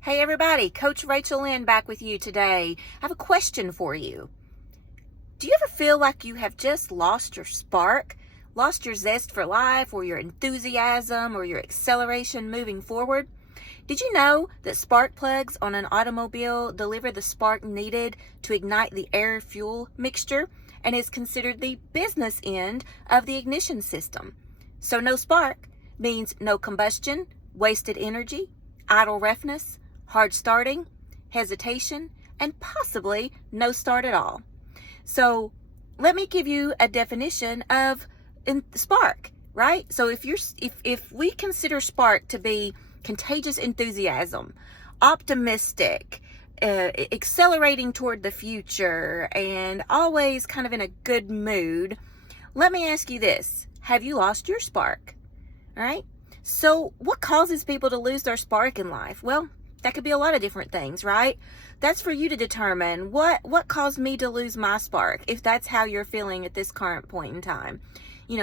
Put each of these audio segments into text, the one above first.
Hey everybody, Coach Rachel Lynn back with you today. I have a question for you. Do you ever feel like you have just lost your spark, lost your zest for life, or your enthusiasm, or your acceleration moving forward? Did you know that spark plugs on an automobile deliver the spark needed to ignite the air-fuel mixture and is considered the business end of the ignition system? So no spark means no combustion, wasted energy, idle roughness, hard starting, hesitation, and possibly no start at all. So let me give you a definition of spark, right? So if we consider spark to be contagious enthusiasm, optimistic, accelerating toward the future, and always kind of in a good mood, let me ask you this. Have you lost your spark? All right? So what causes people to lose their spark in life? Well, that could be a lot of different things, right? That's for you to determine what caused me to lose my spark, if that's how you're feeling at this current point in time.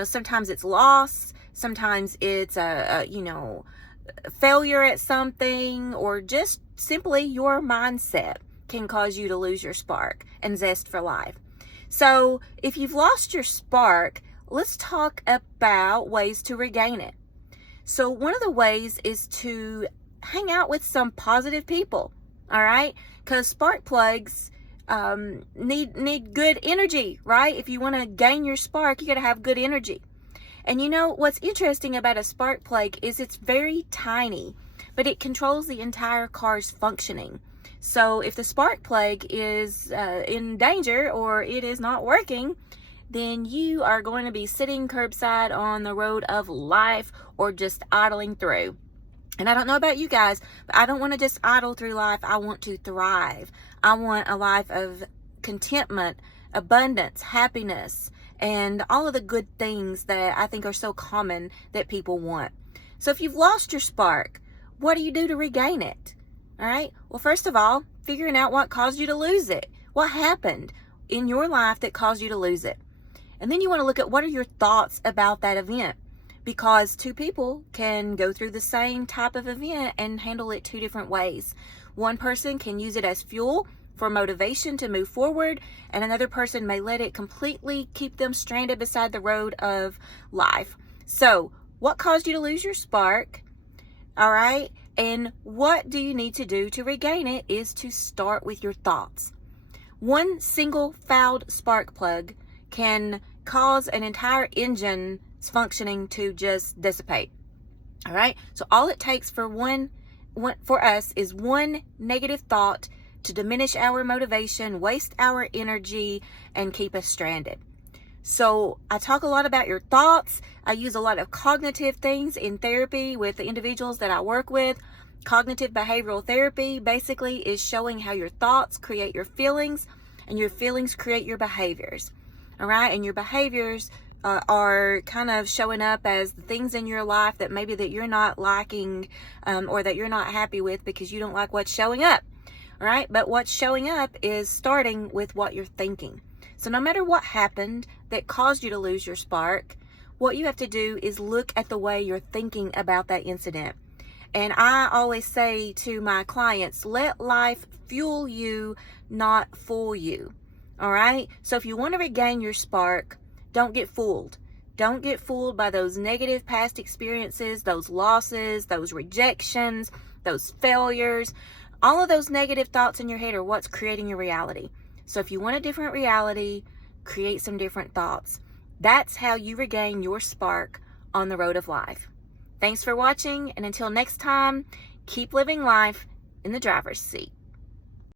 Sometimes it's loss, sometimes it's a failure at something, or just simply your mindset can cause you to lose your spark and zest for life. So if you've lost your spark, let's talk about ways to regain it. So one of the ways is to hang out with some positive people, all right? Because spark plugs need good energy, right? If you want to gain your spark, you got to have good energy. And what's interesting about a spark plug is it's very tiny, but it controls the entire car's functioning. So if the spark plug is in danger or it is not working, then you are going to be sitting curbside on the road of life or just idling through. And I don't know about you guys, but I don't want to just idle through life. I want to thrive. I want a life of contentment, abundance, happiness, and all of the good things that I think are so common that people want. So if you've lost your spark, what do you do to regain it? All right. Well, first of all, figuring out what caused you to lose it. What happened in your life that caused you to lose it? And then you want to look at what are your thoughts about that event, because two people can go through the same type of event and handle it two different ways. One person can use it as fuel for motivation to move forward, and another person may let it completely keep them stranded beside the road of life. So what caused you to lose your spark? All right. And what do you need to do to regain it is to start with your thoughts. One single fouled spark plug can cause an entire engine's functioning to just dissipate. All right. So all it takes for us is one negative thought to diminish our motivation, waste our energy, and keep us stranded. So I talk a lot about your thoughts. I use a lot of cognitive things in therapy with the individuals that I work with. Cognitive behavioral therapy basically is showing how your thoughts create your feelings, and your feelings create your behaviors. All right. And your behaviors are kind of showing up as the things in your life that maybe that you're not liking or that you're not happy with because you don't like what's showing up. All right. But what's showing up is starting with what you're thinking. So no matter what happened that caused you to lose your spark, what you have to do is look at the way you're thinking about that incident. And I always say to my clients, let life fuel you, not fool you. All right. So if you want to regain your spark, don't get fooled. Don't get fooled by those negative past experiences, those losses, those rejections, those failures. All of those negative thoughts in your head are what's creating your reality. So if you want a different reality, create some different thoughts. That's how you regain your spark on the road of life. Thanks for watching, and until next time, keep living life in the driver's seat.